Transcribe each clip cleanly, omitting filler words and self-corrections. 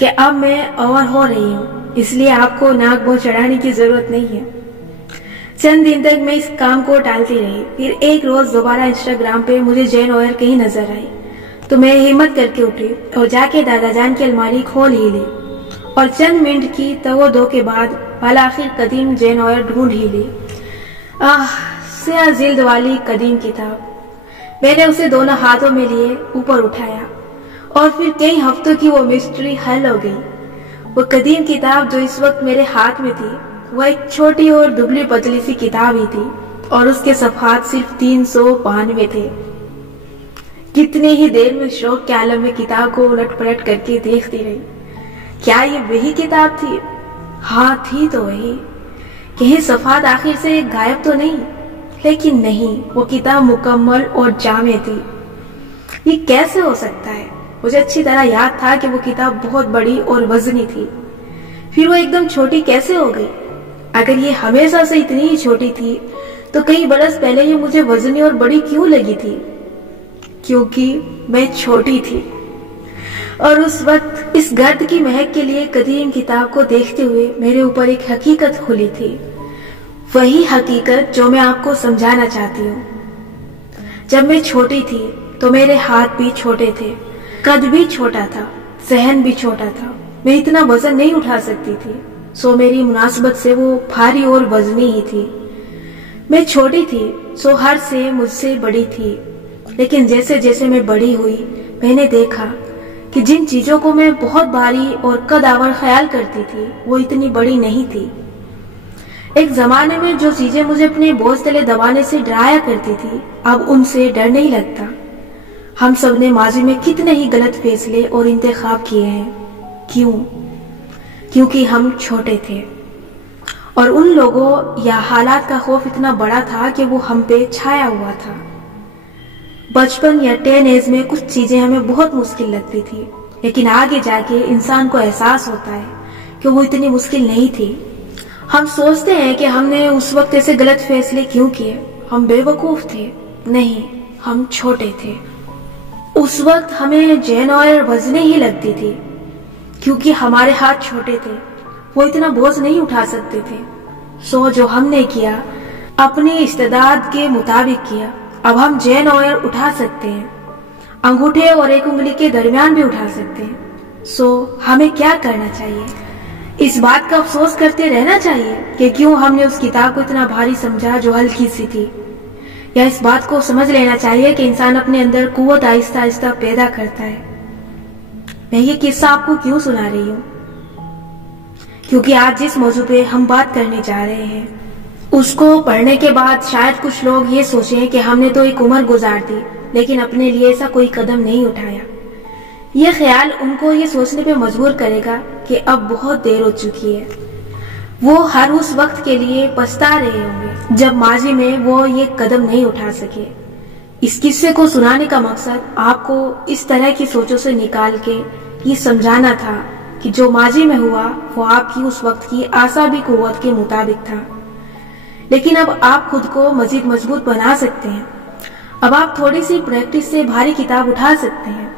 کہ اب میں اوور ہو رہی ہوں، اس لیے آپ کو ناک بو چڑھانے کی ضرورت نہیں ہے۔ چند دن تک میں اس کام کو ٹالتی رہی، پھر ایک روز دوبارہ انسٹاگرام پہ مجھے جین اوئر کہیں نظر آئی تو میں ہمت کر کے اٹھی اور جا کے دادا جان کی الماری کھول ہی لی، اور چند منٹ کی تو دو کے بعد بالآخر قدیم جین اوئر ڈھونڈ ہی لی۔ سیاہ جلد والی قدیم کتاب، میں نے اسے دونوں ہاتھوں میں لیے اوپر اٹھایا اور پھر کئی ہفتوں کی وہ مسٹری حل ہو گئی۔ وہ قدیم کتاب جو اس وقت میرے ہاتھ میں تھی وہ ایک چھوٹی اور دبلی پتلی سی کتاب ہی تھی، اور اس کے صفحات صرف 392 تھے۔ کتنی ہی دیر میں شوق کے عالم میں کتاب کو الٹ پلٹ کر کے دیکھتی رہی۔ کیا یہ وہی کتاب تھی؟ ہاں تھی تو وہی۔ کہیں صفحات آخر سے غائب تو نہیں؟ لیکن نہیں، وہ کتاب مکمل اور جامع تھی۔ یہ کیسے ہو سکتا ہے؟ مجھے اچھی طرح یاد تھا کہ وہ کتاب بہت بڑی اور وزنی تھی، پھر وہ ایک دم چھوٹی کیسے ہو گئی؟ اگر یہ ہمیشہ سے اتنی ہی چھوٹی تھی تو کئی برس پہلے یہ مجھے وزنی اور بڑی کیوں لگی تھی؟ کیونکہ میں چھوٹی تھی، اور اس وقت اس گرد کی مہک کے لیے قدیم کتاب کو دیکھتے ہوئے میرے اوپر ایک حقیقت کھلی تھی، وہی حقیقت جو میں آپ کو سمجھانا چاہتی ہوں۔ جب میں چھوٹی تھی تو میرے ہاتھ بھی چھوٹے تھے، قد بھی چھوٹا تھا، ذہن بھی چھوٹا تھا، میں اتنا وزن نہیں اٹھا سکتی تھی، سو میری مناسبت سے وہ بھاری اور وزنی ہی تھی۔ میں چھوٹی تھی سو ہر سے مجھ سے بڑی تھی، لیکن جیسے جیسے میں بڑی ہوئی میں نے دیکھا کہ جن چیزوں کو میں بہت بھاری اور قد آور خیال کرتی تھی وہ اتنی بڑی نہیں تھی۔ ایک زمانے میں جو چیزیں مجھے اپنے بوجھ تلے دبانے سے ڈرایا کرتی تھی اب ان سے ڈر نہیں لگتا۔ ہم سب نے ماضی میں کتنے ہی غلط فیصلے اور انتخاب کیے ہیں۔ کیوں؟ کیونکہ ہم چھوٹے تھے، اور ان لوگوں یا حالات کا خوف اتنا بڑا تھا کہ وہ ہم پہ چھایا ہوا تھا۔ بچپن یا ٹین ایج میں کچھ چیزیں ہمیں بہت مشکل لگتی تھی، لیکن آگے جا کے انسان کو احساس ہوتا ہے کہ وہ اتنی مشکل نہیں تھی۔ ہم سوچتے ہیں کہ ہم نے اس وقت ایسے غلط فیصلے کیوں کیے، ہم بے وقوف تھے۔ نہیں، ہم چھوٹے تھے۔ اس وقت ہمیں جین اوئر وزنی ہی لگتی تھی کیونکہ ہمارے ہاتھ چھوٹے تھے، وہ اتنا بوجھ نہیں اٹھا سکتے تھے۔ سو جو ہم نے کیا اپنی استعداد کے مطابق کیا۔ اب ہم جین اوئر اٹھا سکتے ہیں، انگوٹھے اور ایک انگلی کے درمیان بھی اٹھا سکتے ہیں۔ سو ہمیں کیا کرنا چاہیے؟ اس بات کا افسوس کرتے رہنا چاہیے کہ کیوں ہم نے اس کتاب کو اتنا بھاری سمجھا جو ہلکی سی تھی، یا اس بات کو سمجھ لینا چاہیے کہ انسان اپنے اندر قوت آہستہ آہستہ پیدا کرتا ہے۔ میں یہ قصہ آپ کو کیوں سنا رہی ہوں؟ کیونکہ آج جس موضوع پہ ہم بات کرنے جا رہے ہیں اس کو پڑھنے کے بعد شاید کچھ لوگ یہ سوچیں کہ ہم نے تو ایک عمر گزار دی لیکن اپنے لیے ایسا کوئی قدم نہیں اٹھایا۔ یہ خیال ان کو یہ سوچنے پہ مجبور کرے گا کہ اب بہت دیر ہو چکی ہے۔ وہ ہر اس وقت کے لیے پچھتا رہے ہوں گے جب ماضی میں وہ یہ قدم نہیں اٹھا سکے۔ اس قصے کو سنانے کا مقصد آپ کو اس طرح کی سوچوں سے نکال کے یہ سمجھانا تھا کہ جو ماضی میں ہوا وہ آپ کی اس وقت کی اعصابی قوت کے مطابق تھا، لیکن اب آپ خود کو مزید مضبوط بنا سکتے ہیں۔ اب آپ تھوڑی سی پریکٹس سے بھاری کتاب اٹھا سکتے ہیں۔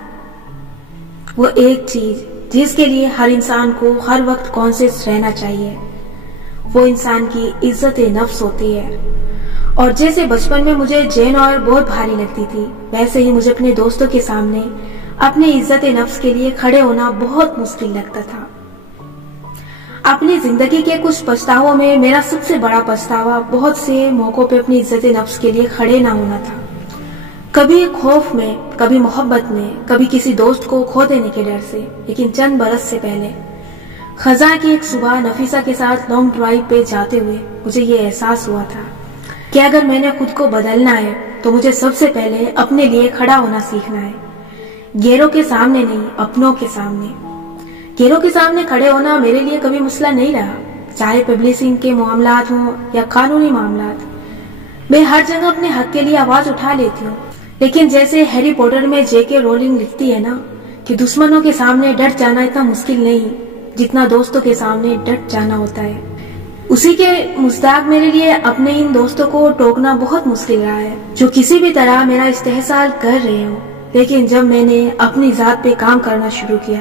وہ ایک چیز جس کے لیے ہر انسان کو ہر وقت کانشیس رہنا چاہیے وہ انسان کی عزت نفس ہوتی ہے۔ اور جیسے بچپن میں مجھے جین اوئر بہت بھاری لگتی تھی ویسے ہی مجھے اپنے دوستوں کے سامنے اپنی عزت نفس کے لیے کھڑے ہونا بہت مشکل لگتا تھا۔ اپنی زندگی کے کچھ پچھتاووں میں میرا سب سے بڑا پچھتاوا بہت سے موقعوں پہ اپنی عزت نفس کے لیے کھڑے نہ ہونا تھا۔ کبھی خوف میں، کبھی محبت میں، کبھی کسی دوست کو کھو دینے کے ڈر سے۔ لیکن چند برس سے پہلے خزاں کی ایک صبح نفیسہ کے ساتھ لانگ ڈرائیو پہ جاتے ہوئے مجھے یہ احساس ہوا تھا کہ اگر میں نے خود کو بدلنا ہے تو مجھے سب سے پہلے اپنے لیے کھڑا ہونا سیکھنا ہے، غیروں کے سامنے نہیں، اپنوں کے سامنے۔ غیروں کے سامنے کھڑے ہونا میرے لیے کبھی مسئلہ نہیں رہا، چاہے پبلشنگ کے معاملات ہوں یا قانونی معاملات۔ میں ہر جگہ اپنے حق کے لیے آواز اٹھا لیتی ہوں، لیکن جیسے ہیری پوٹر میں جے کے رولنگ لکھتی ہے نا کہ دشمنوں کے سامنے ڈٹ جانا اتنا مشکل نہیں جتنا دوستوں کے سامنے ڈٹ جانا ہوتا ہے، اسی کے مصداق میرے لیے اپنے ان دوستوں کو ٹوکنا بہت مشکل رہا ہے جو کسی بھی طرح میرا استحصال کر رہے ہوں۔ لیکن جب میں نے اپنی ذات پہ کام کرنا شروع کیا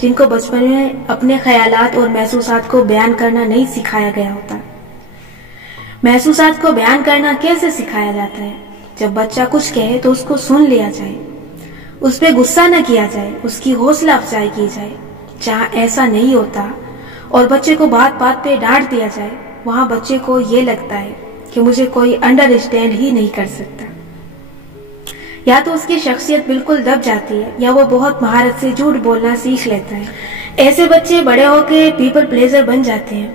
جن کو بچپن میں اپنے خیالات اور محسوسات کو بیان کرنا نہیں سکھایا گیا ہوتا۔ محسوسات کو بیان کرنا کیسے سکھایا جاتا ہے؟ جب بچہ کچھ کہے تو اس کو سن لیا جائے، اس پہ غصہ نہ کیا جائے، اس کی حوصلہ افزائی کی جائے۔ جہاں ایسا نہیں ہوتا اور بچے کو بات بات پہ ڈانٹ دیا جائے، وہاں بچے کو یہ لگتا ہے کہ مجھے کوئی انڈرسٹینڈ ہی نہیں کر سکتا۔ یا تو اس کی شخصیت بالکل دب جاتی ہے یا وہ بہت مہارت سے جھوٹ بولنا سیکھ لیتا ہے۔ ایسے بچے بڑے ہو کے پیپل پلیزر بن جاتے ہیں۔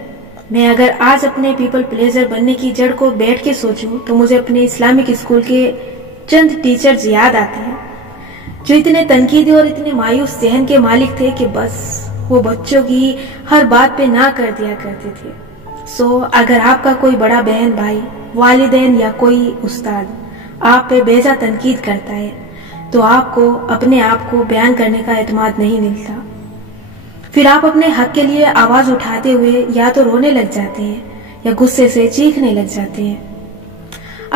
میں اگر آج اپنے پیپل پلیزر بننے کی جڑ کو بیٹھ کے سوچوں تو مجھے اپنے اسلامک اسکول کے چند ٹیچرز یاد آتے ہیں جو اتنے تنقیدی اور اتنے مایوس ذہن کے مالک تھے کہ بس وہ بچوں کی ہر بات پہ نہ کر دیا کرتے تھے۔ اگر آپ کا کوئی بڑا بہن بھائی، والدین یا کوئی استاد آپ پہ بیجا تنقید کرتا ہے تو آپ کو اپنے آپ کو بیان کرنے کا اعتماد نہیں ملتا۔ پھر آپ اپنے حق کے لیے آواز اٹھاتے ہوئے یا تو رونے لگ جاتے ہیں یا غصے سے چیخنے لگ جاتے ہیں۔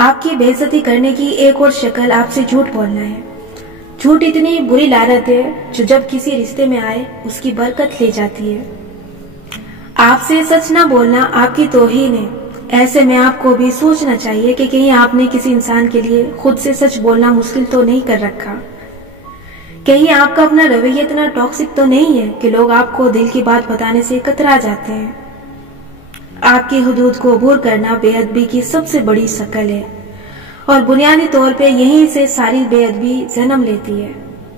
آپ کی بے عزتی کرنے کی ایک اور شکل آپ سے جھوٹ بولنا ہے۔ جھوٹ اتنی بری لعنت ہے جو جب کسی رشتے میں آئے اس کی برکت لے جاتی ہے۔ آپ سے سچ نہ بولنا آپ کی توہین ہے۔ ایسے میں آپ کو بھی سوچنا چاہیے کہ کہیں آپ نے کسی انسان کے لیے خود سے سچ بولنا مشکل تو نہیں کر رکھا۔ کہیں آپ کا اپنا رویہ اتنا ٹاکسک تو نہیں ہے کہ لوگ آپ کو دل کی بات بتانے سے کترا جاتے ہیں۔ آپ کی حدود کو عبور کرنا بے ادبی کی سب سے بڑی شکل ہے اور بنیادی طور پہ یہیں سے ساری بے ادبی جنم لیتی ہے۔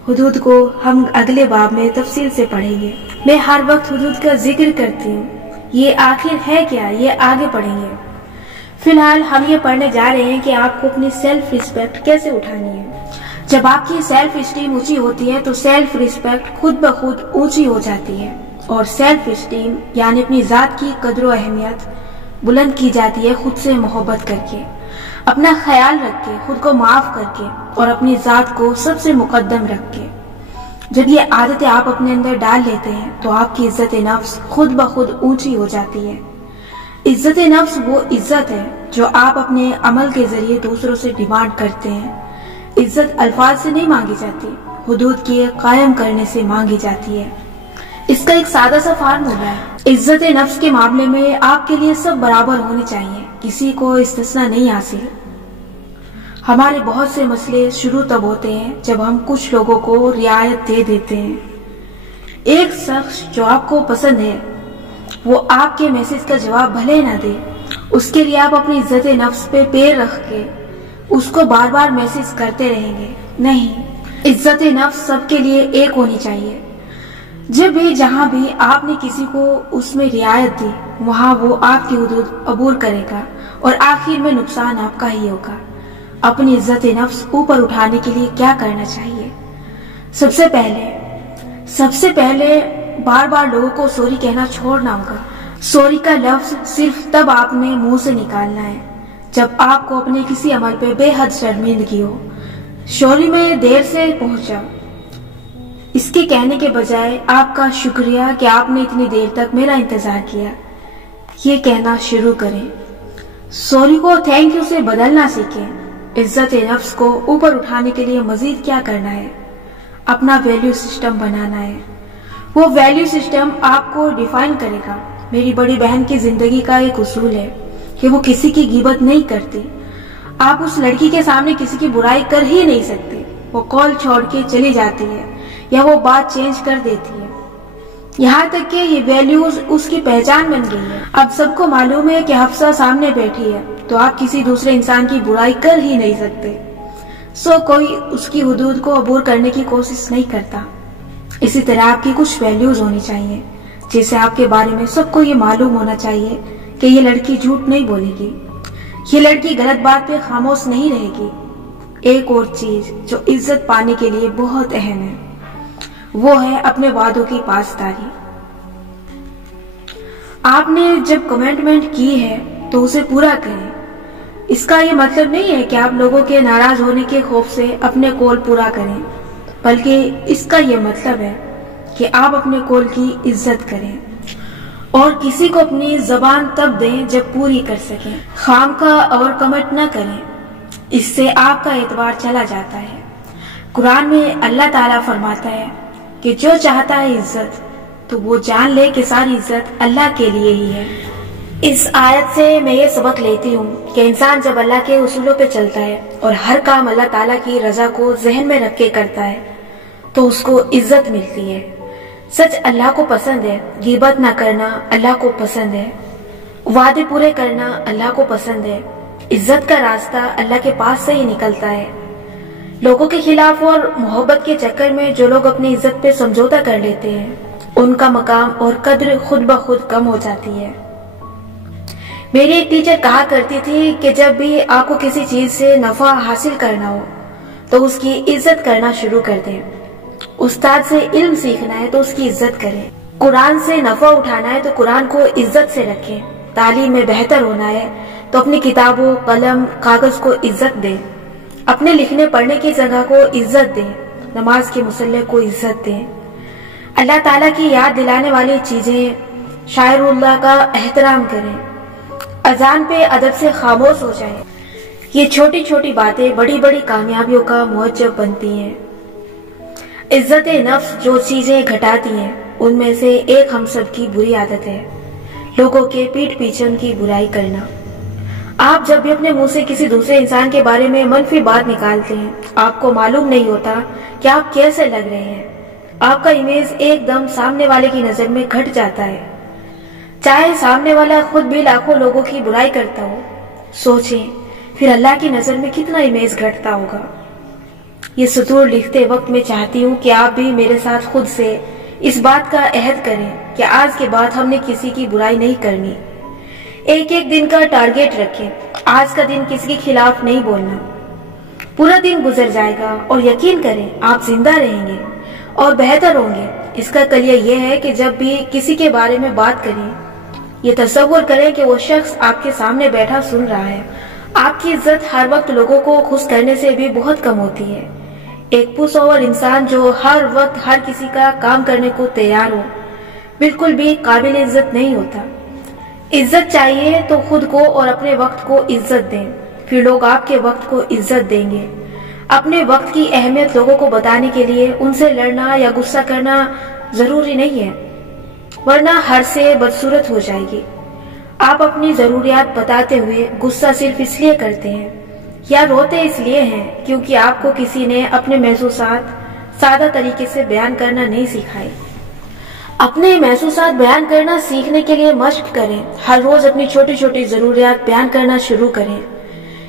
حدود کو ہم اگلے باب میں تفصیل سے پڑھیں گے۔ میں ہر وقت حدود کا ذکر کرتی ہوں، یہ آخر ہے کیا، یہ آگے پڑھیں گے۔ فی الحال ہم یہ پڑھنے جا رہے ہیں کہ آپ کو اپنی سیلف ریسپیکٹ کیسے اٹھانی ہے۔ جب آپ کی سیلف اسٹیم اونچی ہوتی ہے تو سیلف ریسپیکٹ خود بخود اونچی ہو جاتی ہے، اور سیلف اسٹیم یعنی اپنی ذات کی قدر و اہمیت بلند کی جاتی ہے خود سے محبت کر کے، اپنا خیال رکھ کے، خود کو معاف کر کے اور اپنی ذات کو سب سے مقدم رکھ کے۔ جب یہ عادتیں آپ اپنے اندر ڈال لیتے ہیں تو آپ کی عزت نفس خود بخود اونچی ہو جاتی ہے۔ عزت نفس وہ عزت ہے جو آپ اپنے عمل کے ذریعے دوسروں سے ڈیمانڈ کرتے ہیں۔ عزت الفاظ سے نہیں مانگی جاتی، حدود کے قائم کرنے سے مانگی جاتی ہے۔ اس کا ایک سادہ سا فارمولا ہے۔ عزت نفس کے معاملے میں آپ کے لیے سب برابر ہونے چاہیے، کسی کو استثناء نہیں حاصل۔ ہمارے بہت سے مسئلے شروع تب ہوتے ہیں جب ہم کچھ لوگوں کو رعایت دے دیتے ہیں۔ ایک شخص جو آپ کو پسند ہے وہ آپ کے میسج کا جواب بھلے نہ دے، اس کے لیے آپ اپنی عزت نفس پہ پیر رکھ کے اس کو بار بار میسج کرتے رہیں گے؟ نہیں، عزت نفس سب کے لیے ایک ہونی چاہیے۔ جب بھی جہاں بھی آپ نے کسی کو اس میں رعایت دی وہاں وہ آپ کی حدود عبور کرے گا اور آخر میں نقصان آپ کا ہی ہوگا۔ اپنی عزت نفس اوپر اٹھانے کے لیے کیا کرنا چاہیے؟ سب سے پہلے بار بار لوگوں کو سوری کہنا چھوڑنا ہوگا۔ سوری کا لفظ صرف تب آپ نے منہ سے نکالنا ہے جب آپ کو اپنے کسی عمل پہ بے حد شرمندگی ہو۔ سوری میں دیر سے پہنچا، اس کے کہنے کے بجائے آپ کا شکریہ کہ آپ نے اتنی دیر تک میرا انتظار کیا، یہ کہنا شروع کریں۔ سوری کو تھینک یو سے بدلنا سیکھیں۔ عزت نفس کو اوپر اٹھانے کے لیے مزید کیا کرنا ہے؟ اپنا ویلیو سسٹم بنانا ہے۔ وہ ویلیو سسٹم آپ کو ڈیفائن کرے گا۔ میری بڑی بہن کی زندگی کا ایک اصول ہے کہ وہ کسی کی غیبت نہیں کرتی۔ آپ اس لڑکی کے سامنے کسی کی برائی کر ہی نہیں سکتے۔ وہ کال چھوڑ کے چلی جاتی ہے یا وہ بات چینج کر دیتی ہے، یہاں تک کہ یہ ویلیوز اس کی پہچان بن گئی ہے۔ اب سب کو معلوم ہے کہ حفصہ سامنے بیٹھی ہے تو آپ کسی دوسرے انسان کی برائی کر ہی نہیں سکتے، کوئی اس کی حدود کو عبور کرنے کی کوشش نہیں کرتا۔ اسی طرح آپ کی کچھ ویلیوز ہونی چاہیے، جیسے آپ کے بارے میں سب کو یہ معلوم ہونا چاہیے کہ یہ لڑکی جھوٹ نہیں بولے گی، یہ لڑکی غلط بات پہ خاموش نہیں رہے گی۔ ایک اور چیز جو عزت پانے کے لیے بہت اہم ہے وہ ہے اپنے وعدوں کی پاسداری۔ آپ نے جب کمٹمنٹ کی ہے تو اسے پورا کریں۔ اس کا یہ مطلب نہیں ہے کہ آپ لوگوں کے ناراض ہونے کے خوف سے اپنے قول پورا کریں، بلکہ اس کا یہ مطلب ہے کہ آپ اپنے قول کی عزت کریں اور کسی کو اپنی زبان تب دیں جب پوری کر سکیں۔ خام کا اور کمٹ نہ کریں، اس سے آپ کا اعتبار چلا جاتا ہے۔ قرآن میں اللہ تعالیٰ فرماتا ہے کہ جو چاہتا ہے عزت تو وہ جان لے کہ ساری عزت اللہ کے لیے ہی ہے۔ اس آیت سے میں یہ سبق لیتی ہوں کہ انسان جب اللہ کے اصولوں پہ چلتا ہے اور ہر کام اللہ تعالیٰ کی رضا کو ذہن میں رکھ کے کرتا ہے تو اس کو عزت ملتی ہے۔ سچ اللہ کو پسند ہے، غیبت نہ کرنا اللہ کو پسند ہے، وعدے پورے کرنا اللہ کو پسند ہے۔ عزت کا راستہ اللہ کے پاس سے ہی نکلتا ہے۔ لوگوں کے خلاف اور محبت کے چکر میں جو لوگ اپنی عزت پہ سمجھوتا کر لیتے ہیں ان کا مقام اور قدر خود بخود کم ہو جاتی ہے۔ میری ایک ٹیچر کہا کرتی تھی کہ جب بھی آپ کو کسی چیز سے نفع حاصل کرنا ہو تو اس کی عزت کرنا شروع کر دیں۔ استاد سے علم سیکھنا ہے تو اس کی عزت کریں، قرآن سے نفع اٹھانا ہے تو قرآن کو عزت سے رکھیں، تعلیم میں بہتر ہونا ہے تو اپنی کتابوں، قلم، کاغذ کو عزت دیں، اپنے لکھنے پڑھنے کی جگہ کو عزت دیں، نماز کے مصلی کو عزت دیں، اللہ تعالیٰ کی یاد دلانے والی چیزیں، شاعر اللہ کا احترام کریں، اذان پہ ادب سے خاموش ہو جائیں۔ یہ چھوٹی چھوٹی باتیں بڑی بڑی کامیابیوں کا موجب بنتی ہیں۔ عزت نفس جو چیزیں گھٹاتی ہیں ان میں سے ایک ہم سب کی بری عادت ہے، لوگوں کے پیٹھ پیچھے ان کی برائی کرنا۔ آپ جب بھی اپنے منہ سے کسی دوسرے انسان کے بارے میں منفی بات نکالتے ہیں آپ کو معلوم نہیں ہوتا کہ آپ کیسے لگ رہے ہیں۔ آپ کا امیج ایک دم سامنے والے کی نظر میں گھٹ جاتا ہے، چاہے سامنے والا خود بھی لاکھوں لوگوں کی برائی کرتا ہو۔ سوچیں پھر اللہ کی نظر میں کتنا امیج گھٹتا ہوگا۔ یہ سطور لکھتے وقت میں چاہتی ہوں کہ آپ بھی میرے ساتھ خود سے اس بات کا عہد کریں کہ آج کے بعد ہم نے کسی کی برائی نہیں کرنی۔ ایک ایک دن کا ٹارگیٹ رکھیں، آج کا دن کسی کے خلاف نہیں بولنا۔ پورا دن گزر جائے گا اور یقین کریں آپ زندہ رہیں گے اور بہتر ہوں گے۔ اس کا کلیہ یہ ہے کہ جب بھی کسی کے بارے میں بات کریں یہ تصور کریں کہ وہ شخص آپ کے سامنے بیٹھا سن رہا ہے۔ آپ کی عزت ہر وقت لوگوں کو خوش کرنے سے بھی بہت کم ہوتی ہے۔ ایک پس اوور انسان جو ہر وقت ہر کسی کا کام کرنے کو تیار ہو بالکل بھی قابل عزت نہیں ہوتا۔ عزت چاہیے تو خود کو اور اپنے وقت کو عزت دیں، پھر لوگ آپ کے وقت کو عزت دیں گے۔ اپنے وقت کی اہمیت لوگوں کو بتانے کے لیے ان سے لڑنا یا غصہ کرنا ضروری نہیں ہے، ورنہ ہر سے بدصورت ہو جائے گی۔ آپ اپنی ضروریات بتاتے ہوئے غصہ صرف اس لیے کرتے ہیں یا روتے اس لیے ہیں کیونکہ آپ کو کسی نے اپنے محسوسات سادہ طریقے سے بیان کرنا نہیں سکھائے۔ اپنے محسوسات بیان کرنا سیکھنے کے لیے مشق کریں، ہر روز اپنی چھوٹی چھوٹی ضروریات بیان کرنا شروع کریں۔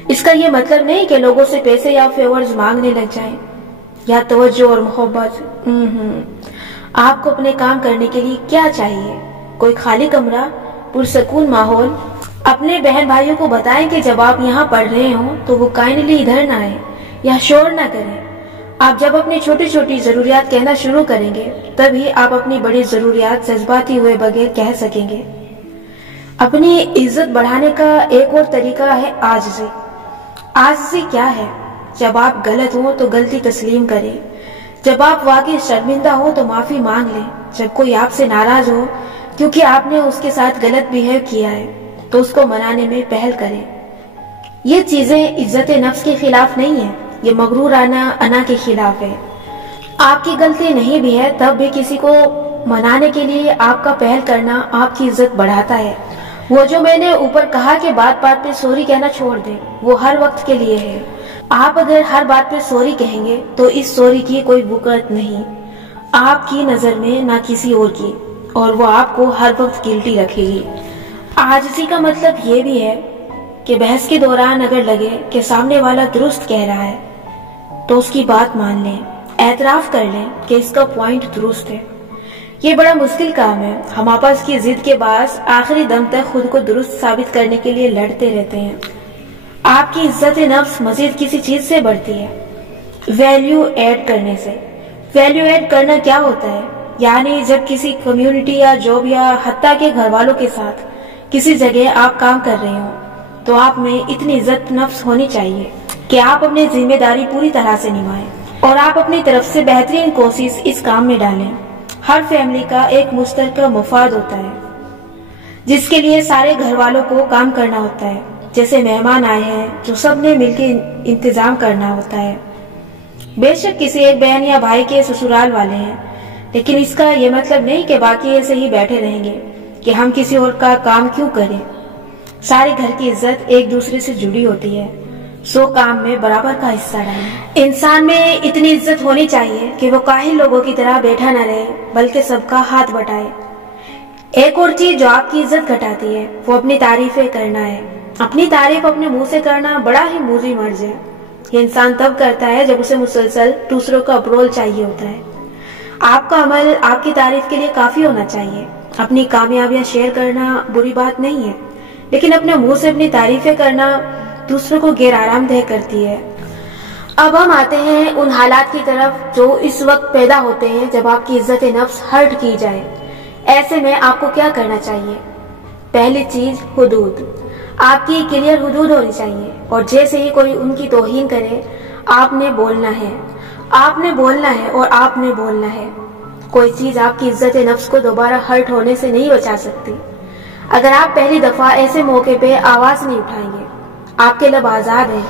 اس کا یہ مطلب نہیں کہ لوگوں سے پیسے یا فیورز مانگنے لگ جائیں یا توجہ اور محبت۔ آپ کو اپنے کام کرنے کے لیے کیا چاہیے؟ کوئی خالی کمرہ، پرسکون ماحول۔ اپنے بہن بھائیوں کو بتائیں کہ جب آپ یہاں پڑھ رہے ہوں تو وہ کائنڈلی ادھر نہ آئیں یا شور نہ کریں۔ آپ جب اپنی چھوٹی چھوٹی ضروریات کہنا شروع کریں گے تبھی آپ اپنی بڑی ضروریات جذباتی ہوئے بغیر کہہ سکیں گے۔ اپنی عزت بڑھانے کا ایک اور طریقہ ہے عاجزی۔ عاجزی کیا ہے؟ جب آپ غلط ہوں تو غلطی تسلیم کریں، جب آپ واقعی شرمندہ ہوں تو معافی مانگ لیں، جب کوئی آپ سے ناراض ہو کیونکہ آپ نے اس کے ساتھ غلط بیہیو کیا ہے تو اس کو منانے میں پہل کریں۔ یہ چیزیں عزت نفس کے خلاف نہیں ہیں، یہ مغرورانہ انا کے خلاف ہے۔ آپ کی غلطی نہیں بھی ہے تب بھی کسی کو منانے کے لیے آپ کا پہل کرنا آپ کی عزت بڑھاتا ہے۔ وہ جو میں نے اوپر کہا کہ بات بات پہ سوری کہنا چھوڑ دیں، وہ ہر وقت کے لیے ہے۔ آپ اگر ہر بات پہ سوری کہیں گے تو اس سوری کی کوئی وقت نہیں، آپ کی نظر میں نہ کسی اور کی، اور وہ آپ کو ہر وقت گلٹی رکھے گی۔ عاجزی کا مطلب یہ بھی ہے کہ بحث کے دوران اگر لگے کہ سامنے والا درست کہہ رہا ہے تو اس کی بات مان لیں، اعتراف کر لیں کہ اس کا پوائنٹ درست ہے۔ یہ بڑا مشکل کام ہے، ہم آپس کی ضد کے باعث آخری دم تک خود کو درست ثابت کرنے کے لیے لڑتے رہتے ہیں۔ آپ کی عزت نفس مزید کسی چیز سے بڑھتی ہے، ویلیو ایڈ کرنے سے۔ ویلیو ایڈ کرنا کیا ہوتا ہے؟ یعنی جب کسی کمیونٹی یا جاب یا حتیٰ کے گھر والوں کے ساتھ کسی جگہ آپ کام کر رہے ہوں تو آپ میں اتنی عزت نفس ہونی چاہیے کہ آپ اپنی ذمہ داری پوری طرح سے نبھائیں اور آپ اپنی طرف سے بہترین کوشش اس کام میں ڈالیں۔ ہر فیملی کا ایک مشترکہ مفاد ہوتا ہے جس کے لیے سارے گھر والوں کو کام کرنا ہوتا ہے، جیسے مہمان آئے ہیں جو سب نے مل کے انتظام کرنا ہوتا ہے۔ بے شک کسی ایک بہن یا بھائی کے سسرال والے ہیں لیکن اس کا یہ مطلب نہیں کہ باقی ایسے ہی بیٹھے رہیں گے کہ ہم کسی اور کا کام کیوں کریں۔ سارے گھر کی عزت ایک دوسرے سے جڑی ہوتی ہے، سو کام میں برابر کا حصہ ڈالیں۔ انسان میں اتنی عزت ہونی چاہیے کہ وہ کاہل لوگوں کی طرح بیٹھا نہ رہے بلکہ سب کا ہاتھ بٹائے۔ ایک اور چیز جو آپ کی عزت گھٹاتی ہے وہ اپنی تعریفیں کرنا ہے۔ اپنی تعریف اپنے منہ سے کرنا بڑا ہی موذی مرض ہے۔ یہ انسان تب کرتا ہے جب اسے مسلسل دوسروں کا اپروول چاہیے ہوتا ہے۔ آپ کا عمل آپ کی تعریف کے لیے کافی ہونا چاہیے۔ اپنی کامیابیاں شیئر کرنا بری بات نہیں ہے، لیکن اپنے منہ سے اپنی تعریفیں کرنا دوسروں کو غیر آرام دہ کرتی ہے۔ اب ہم آتے ہیں ان حالات کی طرف جو اس وقت پیدا ہوتے ہیں جب آپ کی عزت نفس ہرٹ کی جائے۔ ایسے میں آپ کو کیا کرنا چاہیے؟ پہلی چیز، حدود۔ آپ کی کلیئر حدود ہونی چاہیے، اور جیسے ہی کوئی ان کی توہین کرے آپ نے بولنا ہے، آپ نے بولنا ہے اور آپ نے بولنا ہے۔ کوئی چیز آپ کی عزت نفس کو دوبارہ ہرٹ ہونے سے نہیں بچا سکتی۔ اگر آپ پہلی دفعہ ایسے موقع پہ آواز نہیں اٹھائیں گے، آپ کے لب آزاد ہیں۔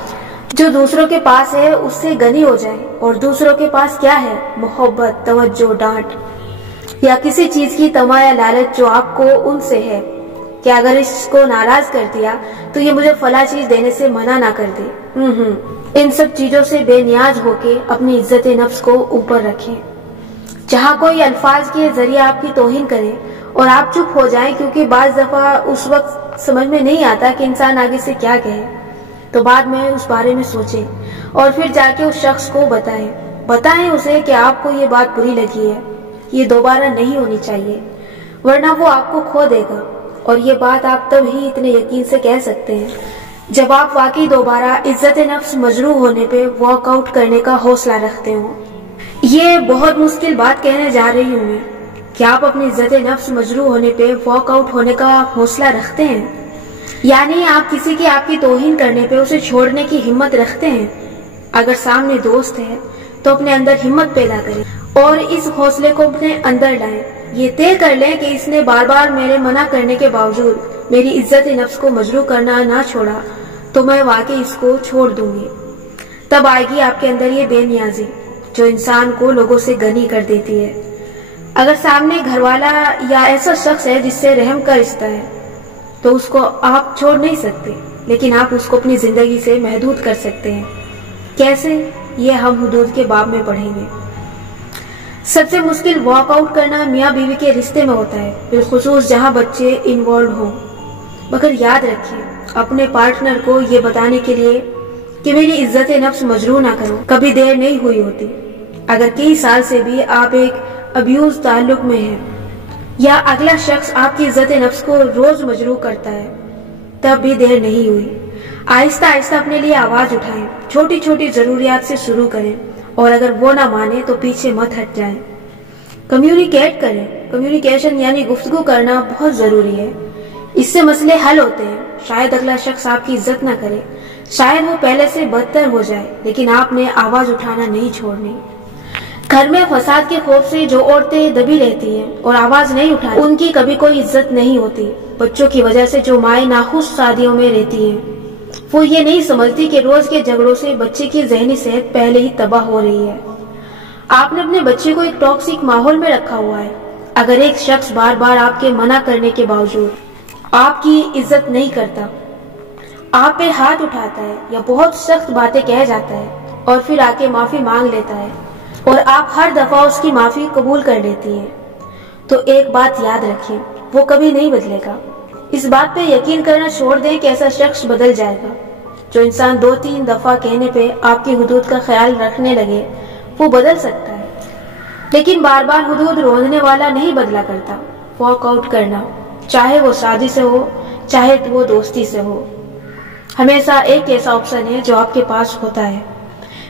جو دوسروں کے پاس ہے اس سے غنی ہو جائے، اور دوسروں کے پاس کیا ہے؟ محبت، توجہ، ڈانٹ یا کسی چیز کی تما یا لالچ جو آپ کو ان سے ہے کہ اگر اس کو ناراض کر دیا تو یہ مجھے فلاں چیز دینے سے منع نہ کر دے۔ ان سب چیزوں سے بے نیاز ہو کے اپنی عزت نفس کو اوپر رکھیں۔ جہاں کوئی الفاظ کے ذریعے آپ کی توہین کرے اور آپ چپ ہو جائیں کیونکہ بعض دفعہ اس وقت سمجھ میں نہیں آتا کہ انسان آگے سے کیا کہے، تو بعد میں اس بارے میں سوچیں اور پھر جا کے اس شخص کو بتائیں اسے کہ آپ کو یہ بات بری لگی ہے، یہ دوبارہ نہیں ہونی چاہیے، ورنہ وہ آپ کو کھو دے گا۔ اور یہ بات آپ تب ہی اتنے یقین سے کہہ سکتے ہیں جب آپ واقعی دوبارہ عزت نفس مجروح ہونے پہ واک آؤٹ کرنے کا حوصلہ رکھتے ہوں۔ یہ بہت مشکل بات کہنے جا رہی ہوں میں کہ آپ اپنی عزت نفس مجروح ہونے پہ واک آؤٹ ہونے کا حوصلہ رکھتے ہیں، یعنی آپ کسی کی آپ کی توہین کرنے پہ اسے چھوڑنے کی ہمت رکھتے ہیں۔ اگر سامنے دوست ہے تو اپنے اندر ہمت پیدا کریں اور اس حوصلے کو اپنے اندر لائیں۔ یہ طے کر لیں کہ اس نے بار بار میرے منع کرنے کے باوجود میری عزت نفس کو مجروح کرنا نہ چھوڑا تو میں واقعی اس کو چھوڑ دوں گی۔ تب آئے گی آپ کے اندر یہ بے نیازی جو انسان کو لوگوں سے غنی کر دیتی ہے۔ اگر سامنے گھر والا یا ایسا شخص ہے جس سے رحم کا رشتہ ہے تو اس کو آپ چھوڑ نہیں سکتے، لیکن آپ اس کو اپنی زندگی سے محدود کر سکتے ہیں۔ کیسے؟ یہ ہم حدود کے باب میں پڑھیں گے۔ سب سے مشکل واک آؤٹ کرنا میاں بیوی کے رشتے میں ہوتا ہے، بالخصوص جہاں بچے انوالوڈ ہوں۔ مگر یاد رکھیے، اپنے پارٹنر کو یہ بتانے کے لیے کہ میری عزت نفس مجروح نہ کرو کبھی دیر نہیں ہوئی ہوتی۔ اگر کئی سال سے بھی آپ ایک ابیوز تعلق میں ہیں یا اگلا شخص آپ کی عزت نفس کو روز مجروح کرتا ہے، تب بھی دیر نہیں ہوئی۔ آہستہ آہستہ اپنے لیے آواز اٹھائیں، چھوٹی چھوٹی ضروریات سے شروع کریں، اور اگر وہ نہ مانے تو پیچھے مت ہٹ جائیں۔ کمیونیکیٹ کریں۔ کمیونیکیشن یعنی گفتگو کرنا بہت ضروری ہے، اس سے مسئلے حل ہوتے ہیں۔ شاید اگلا شخص آپ کی عزت نہ کرے، شاید وہ پہلے سے بدتر ہو جائے، لیکن آپ نے آواز اٹھانا نہیں چھوڑنی۔ گھر میں فساد کے خوف سے جو عورتیں دبی رہتی ہیں اور آواز نہیں اٹھاتی، ان کی کبھی کوئی عزت نہیں ہوتی۔ بچوں کی وجہ سے جو مائیں ناخوش شادیوں میں رہتی ہیں، وہ یہ نہیں سمجھتی کہ روز کے جھگڑوں سے بچے کی ذہنی صحت پہلے ہی تباہ ہو رہی ہے۔ آپ نے اپنے بچے کو ایک ٹاکسک ماحول میں رکھا ہوا ہے۔ اگر ایک شخص بار بار آپ کے منع کرنے کے باوجود آپ کی عزت نہیں کرتا، آپ پہ ہاتھ اٹھاتا ہے یا بہت سخت باتیں کہہ جاتا ہے اور پھر آ کے معافی مانگ لیتا ہے اور آپ ہر دفعہ اس کی معافی قبول کر لیتی ہیں، تو ایک بات یاد رکھیں، وہ کبھی نہیں بدلے گا۔ اس بات پہ یقین کرنا چھوڑ دیں کہ ایسا شخص بدل جائے گا۔ جو انسان 2-3 دفعہ کہنے پہ آپ کی حدود کا خیال رکھنے لگے وہ بدل سکتا ہے، لیکن بار بار حدود روندنے والا نہیں بدلا کرتا۔ واک آؤٹ کرنا، چاہے وہ شادی سے ہو چاہے وہ دوستی سے ہو، ہمیشہ ایک ایسا آپشن ہے جو آپ کے پاس ہوتا ہے۔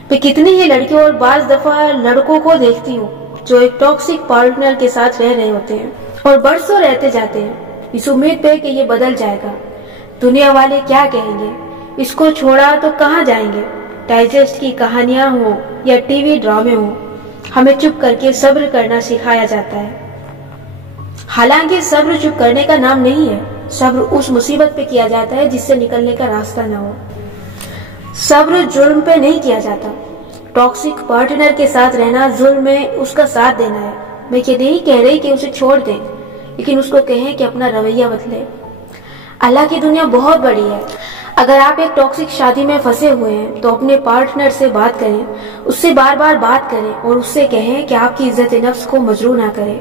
میں کتنی ہی لڑکیوں اور بعض دفعہ لڑکوں کو دیکھتی ہوں جو ایک ٹاکسک پارٹنر کے ساتھ رہ رہے ہوتے ہیں اور برسوں رہتے جاتے ہیں اس امید پہ کہ یہ بدل جائے گا۔ دنیا والے کیا کہیں گے، اس کو چھوڑا تو کہاں جائیں گے۔ ڈائجسٹ کی کہانیاں ہوں یا ٹی وی ڈرامے ہوں، ہمیں چپ کر کے صبر کرنا سکھایا جاتا ہے۔ حالانکہ صبر چپ کرنے کا نام نہیں ہے، صبر اس مصیبت پہ کیا جاتا ہے جس سے نکلنے کا راستہ نہ ہو۔ صبر ظلم پہ نہیں کیا جاتا۔ ٹاکسک پارٹنر کے ساتھ رہنا ظلم میں اس کا ساتھ دینا ہے، میں یہ نہیں کہہ رہی کہ اسے چھوڑ دیں، لیکن اس کو کہیں کہ اپنا رویہ بدلے۔ اللہ کی دنیا بہت بڑی ہے۔ اگر آپ ایک ٹاکسک شادی میں پھنسے ہوئے ہیں تو اپنے پارٹنر سے بات کریں، اس سے بار بار بات کریں اور اس سے کہیں کہ آپ کی عزت نفس کو مجروح نہ کرے۔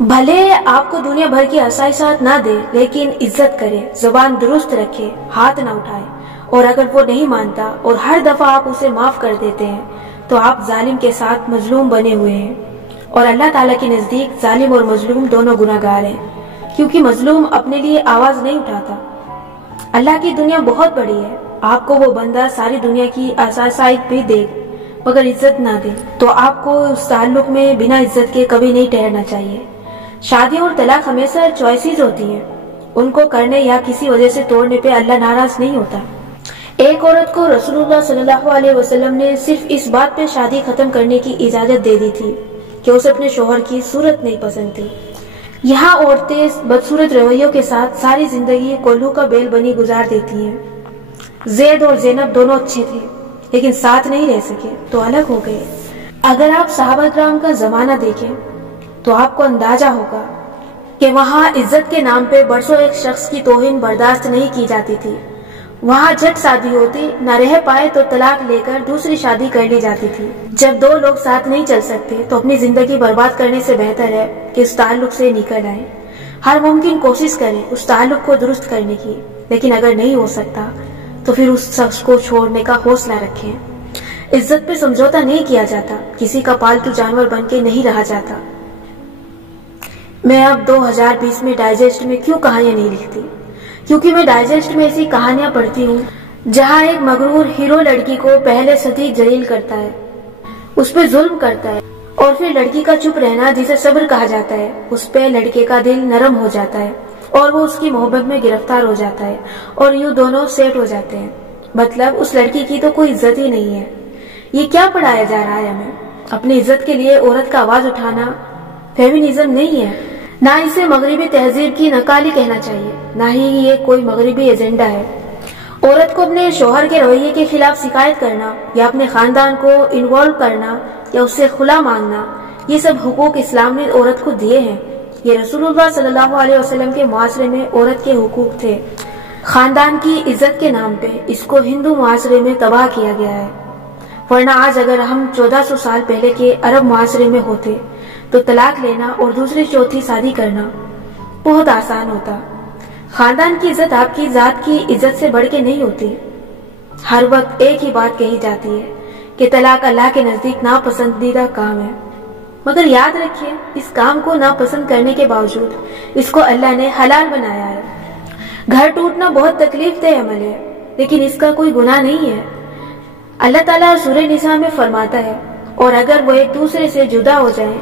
بھلے آپ کو دنیا بھر کی آسائشات نہ دے، لیکن عزت کرے، زبان درست رکھے، ہاتھ نہ اٹھائے، اور اگر وہ نہیں مانتا اور ہر دفعہ آپ اسے معاف کر دیتے ہیں تو آپ ظالم کے ساتھ مظلوم بنے ہوئے ہیں، اور اللہ تعالیٰ کے نزدیک ظالم اور مظلوم دونوں گناہگار ہیں، کیونکہ مظلوم اپنے لیے آواز نہیں اٹھاتا۔ اللہ کی دنیا بہت بڑی ہے۔ آپ کو وہ بندہ ساری دنیا کی آسائشات بھی دے مگر عزت نہ دے تو آپ کو اس تعلق میں بنا عزت کے کبھی نہیں ٹھہرنا چاہیے۔ شادی اور طلاق ہمیشہ چوائسیز ہوتی ہیں، ان کو کرنے یا کسی وجہ سے توڑنے پہ اللہ ناراض نہیں ہوتا۔ ایک عورت کو رسول اللہ صلی اللہ علیہ وسلم نے صرف اس بات پہ شادی ختم کرنے کی اجازت دے دی تھی کہ اسے اپنے شوہر کی صورت نہیں پسند تھی۔ یہاں عورتیں بدصورت رویوں کے ساتھ ساری زندگی کولہو کا بیل بنی گزار دیتی ہیں۔ زید اور زینب دونوں اچھے تھے لیکن ساتھ نہیں رہ سکے تو الگ ہو گئے۔ اگر آپ صحابہ کرام کا زمانہ دیکھیں تو آپ کو اندازہ ہوگا کہ وہاں عزت کے نام پہ برسوں ایک شخص کی توہین برداشت نہیں کی جاتی تھی۔ وہاں جھٹ شادی ہوتی، نہ رہ پائے تو طلاق لے کر دوسری شادی کر لی جاتی تھی۔ جب دو لوگ ساتھ نہیں چل سکتے تو اپنی زندگی برباد کرنے سے بہتر ہے کہ اس تعلق سے نکل آئیں۔ ہر ممکن کوشش کریں اس تعلق کو درست کرنے کی، لیکن اگر نہیں ہو سکتا تو پھر اس شخص کو چھوڑنے کا حوصلہ رکھیں۔ عزت پہ سمجھوتا نہیں کیا جاتا، کسی کا پالتو جانور بن کے نہیں رہا جاتا۔ میں اب 2020 میں ڈائجسٹ میں کیوں کہانیاں نہیں لکھتی؟ کیونکہ میں ڈائجسٹ میں ایسی کہانیاں پڑھتی ہوں جہاں ایک مغرور ہیرو لڑکی کو پہلے صدی ذلیل کرتا ہے، اس پہ ظلم کرتا ہے، اور پھر لڑکی کا چپ رہنا جسے صبر کہا جاتا ہے، اس پہ لڑکے کا دل نرم ہو جاتا ہے اور وہ اس کی محبت میں گرفتار ہو جاتا ہے اور یوں دونوں سیٹ ہو جاتے ہیں۔ مطلب اس لڑکی کی تو کوئی عزت ہی نہیں ہے۔ یہ کیا پڑھایا جا رہا ہے ہمیں؟ اپنی عزت کے لیے عورت کا آواز اٹھانا فیمینزم نہیں ہے، نہ اسے مغربی تہذیب کی نقالی کہنا چاہیے، نہ ہی یہ کوئی مغربی ایجنڈا ہے۔ عورت کو اپنے شوہر کے رویے کے خلاف شکایت کرنا یا اپنے خاندان کو انوالو کرنا یا اس سے خلا مانگنا، یہ سب حقوق اسلام نے عورت کو دیے ہیں۔ یہ رسول اللہ صلی اللہ علیہ وسلم کے معاشرے میں عورت کے حقوق تھے۔ خاندان کی عزت کے نام پہ اس کو ہندو معاشرے میں تباہ کیا گیا ہے، ورنہ آج اگر ہم 1400 سال پہلے کے عرب معاشرے میں ہوتے تو طلاق لینا اور دوسری چوتھی شادی کرنا بہت آسان ہوتا۔ خاندان کی عزت آپ کی ذات کی عزت سے بڑھ کے نہیں ہوتی۔ ہر وقت ایک ہی بات کہی جاتی ہے کہ طلاق اللہ کے نزدیک ناپسندیدہ کام ہے، مگر یاد رکھیے اس کام کو ناپسند کرنے کے باوجود اس کو اللہ نے حلال بنایا ہے۔ گھر ٹوٹنا بہت تکلیف دہ عمل ہے، لیکن اس کا کوئی گناہ نہیں ہے۔ اللہ تعالیٰ سورہ نساء میں فرماتا ہے، اور اگر وہ ایک دوسرے سے جدا ہو جائیں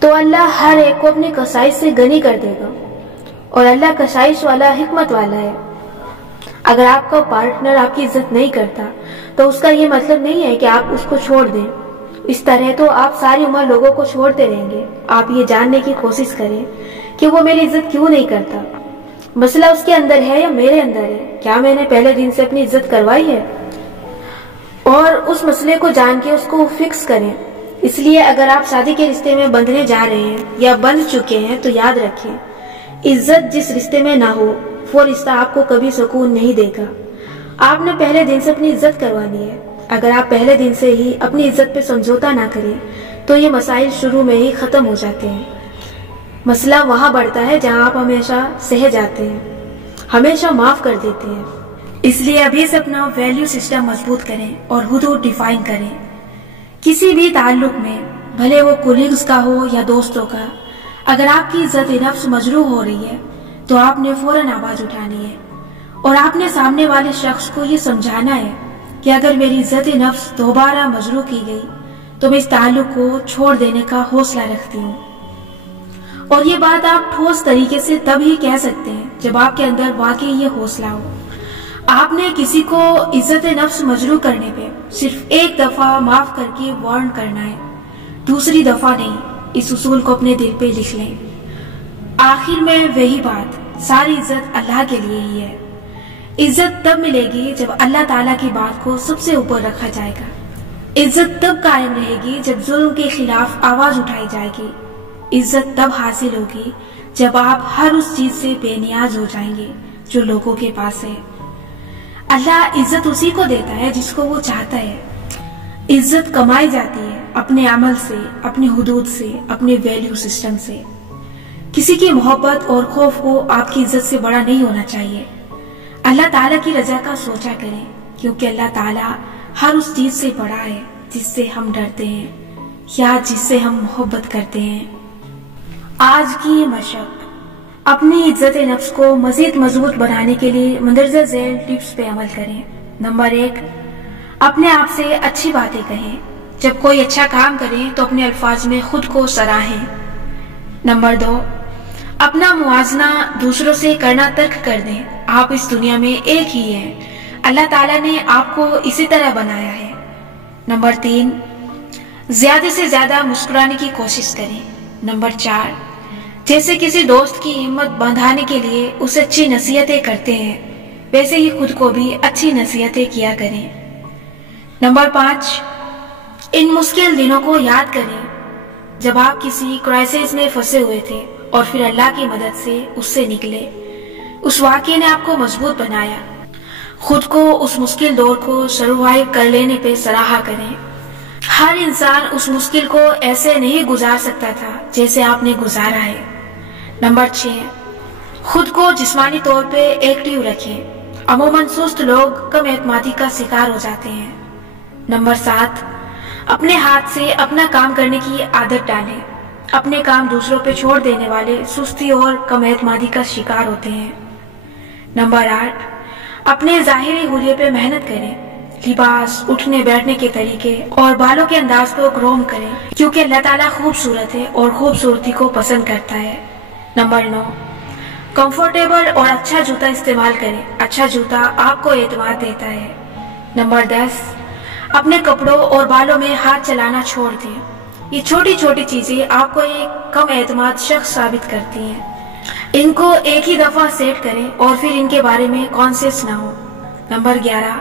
تو اللہ ہر ایک کو اپنی کشائش سے غنی کر دے گا، اور اللہ کشائش والا حکمت والا ہے۔ اگر آپ کا پارٹنر آپ کی عزت نہیں کرتا تو اس کا یہ مطلب نہیں ہے کہ آپ اس کو چھوڑ دیں۔ اس طرح تو آپ ساری عمر لوگوں کو چھوڑتے رہیں گے۔ آپ یہ جاننے کی کوشش کریں کہ وہ میری عزت کیوں نہیں کرتا۔ مسئلہ اس کے اندر ہے یا میرے اندر ہے؟ کیا میں نے پہلے دن سے اپنی عزت کروائی ہے؟ اور اس مسئلے کو جان کے اس کو فکس کریں۔ اس لیے اگر آپ شادی کے رشتے میں بندھنے جا رہے ہیں یا بندھ چکے ہیں تو یاد رکھیں، عزت جس رشتے میں نہ ہو وہ رشتہ آپ کو کبھی سکون نہیں دے گا۔ آپ نے پہلے دن سے اپنی عزت کروانی ہے۔ اگر آپ پہلے دن سے ہی اپنی عزت پہ سمجھوتا نہ کریں تو یہ مسائل شروع میں ہی ختم ہو جاتے ہیں۔ مسئلہ وہاں بڑھتا ہے جہاں آپ ہمیشہ سہ جاتے ہیں، ہمیشہ معاف کر دیتے ہیں۔ اس لیے ابھی سے اپنا ویلیو سسٹم مضبوط کریں اور حدود ڈیفائن کریں۔ کسی بھی تعلق میں، بھلے وہ کولیگز کا ہو یا دوستوں کا، اگر آپ کی عزت نفس مجروح ہو رہی ہے تو آپ نے فوراً آواز اٹھانی ہے، اور آپ نے سامنے والے شخص کو یہ سمجھانا ہے کہ اگر میری عزت نفس دوبارہ مجروح کی گئی تو میں اس تعلق کو چھوڑ دینے کا حوصلہ رکھتی ہوں۔ اور یہ بات آپ ٹھوس طریقے سے تب ہی کہہ سکتے ہیں جب آپ کے اندر واقعی یہ حوصلہ ہو۔ آپ نے کسی کو عزت نفس مجروح کرنے پہ صرف ایک دفعہ معاف کر کے وارن کرنا ہے، دوسری دفعہ نہیں۔ اس اصول کو اپنے دل پہ لکھ لیں۔ آخر میں وہی بات، ساری عزت اللہ کے لیے ہی ہے۔ عزت تب ملے گی جب اللہ تعالیٰ کی بات کو سب سے اوپر رکھا جائے گا۔ عزت تب قائم رہے گی جب ظلم کے خلاف آواز اٹھائی جائے گی۔ عزت تب حاصل ہوگی جب آپ ہر اس چیز سے بے نیاز ہو جائیں گے جو لوگوں کے پاس ہے۔ اللہ عزت اسی کو دیتا ہے جس کو وہ چاہتا ہے۔ عزت کمائی جاتی ہے اپنے عمل سے، اپنی حدود سے، اپنے ویلیو سسٹم سے۔ کسی کی محبت اور خوف کو آپ کی عزت سے بڑا نہیں ہونا چاہیے۔ اللہ تعالیٰ کی رضا کا سوچا کریں، کیونکہ اللہ تعالیٰ ہر اس چیز سے بڑا ہے جس سے ہم ڈرتے ہیں یا جس سے ہم محبت کرتے ہیں۔ آج کی مشق، اپنی عزت نفس کو مزید مضبوط بنانے کے لیے مندرجہ ذیل ٹپس پہ عمل کریں۔ نمبر 1، اپنے آپ سے اچھی باتیں کہیں۔ جب کوئی اچھا کام کریں تو اپنے الفاظ میں خود کو سراہیں۔ نمبر 2، اپنا موازنہ دوسروں سے کرنا ترک کر دیں۔ آپ اس دنیا میں ایک ہی ہیں، اللہ تعالیٰ نے آپ کو اسی طرح بنایا ہے۔ نمبر 3، زیادہ سے زیادہ مسکرانے کی کوشش کریں۔ نمبر 4، جیسے کسی دوست کی ہمت بندھانے کے لیے اسے اچھی نصیحتیں کرتے ہیں، ویسے ہی خود کو بھی اچھی نصیحتیں کیا کریں۔ نمبر 5، ان مشکل دنوں کو یاد کریں جب آپ کسی کرائسس میں پھنسے ہوئے تھے اور پھر اللہ کی مدد سے اس سے نکلے۔ اس واقعے نے آپ کو مضبوط بنایا۔ خود کو اس مشکل دور کو سروائیو کر لینے پہ سراہا کریں۔ ہر انسان اس مشکل کو ایسے نہیں گزار سکتا تھا جیسے آپ نے گزارا ہے۔ نمبر 6، خود کو جسمانی طور پہ ایکٹیو رکھیں۔ عموماً سست لوگ کم اعتمادی کا شکار ہو جاتے ہیں۔ نمبر 7، اپنے ہاتھ سے اپنا کام کرنے کی عادت ڈالیں۔ اپنے کام دوسروں پہ چھوڑ دینے والے سستی اور کم اعتمادی کا شکار ہوتے ہیں۔ نمبر 8، اپنے ظاہری حلیے پہ محنت کریں۔ لباس، اٹھنے بیٹھنے کے طریقے اور بالوں کے انداز کو گروم کریں، کیونکہ اللہ تعالیٰ خوبصورت ہے اور خوبصورتی کو پسند کرتا ہے۔ نمبر 9، کمفرٹیبل اور اچھا جوتا استعمال کریں۔ اچھا جوتا آپ کو اعتماد دیتا ہے۔ نمبر 10، اپنے کپڑوں اور بالوں میں ہاتھ چلانا چھوڑ دیں۔ یہ چھوٹی چھوٹی چیزیں آپ کو ایک کم اعتماد شخص ثابت کرتی ہیں۔ ان کو ایک ہی دفعہ سیٹ کریں اور پھر ان کے بارے میں کانشیس نہ ہو۔ نمبر 11،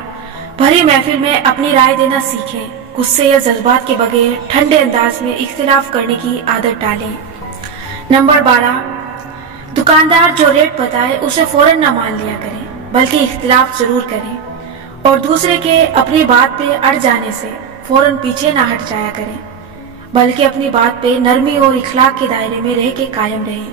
بھری محفل میں اپنی رائے دینا سیکھیں۔ غصے یا جذبات کے بغیر ٹھنڈے انداز میں اختلاف کرنے کی عادت ڈالیں۔ نمبر 12، دکاندار جو ریٹ بتائے اسے فوراً نہ مان لیا کریں، بلکہ اختلاف ضرور کریں، اور دوسرے کے اپنی بات پہ اڑ جانے سے فوراً پیچھے نہ ہٹ جایا کریں، بلکہ اپنی بات پہ نرمی اور اخلاق کے دائرے میں رہ کے قائم رہیں۔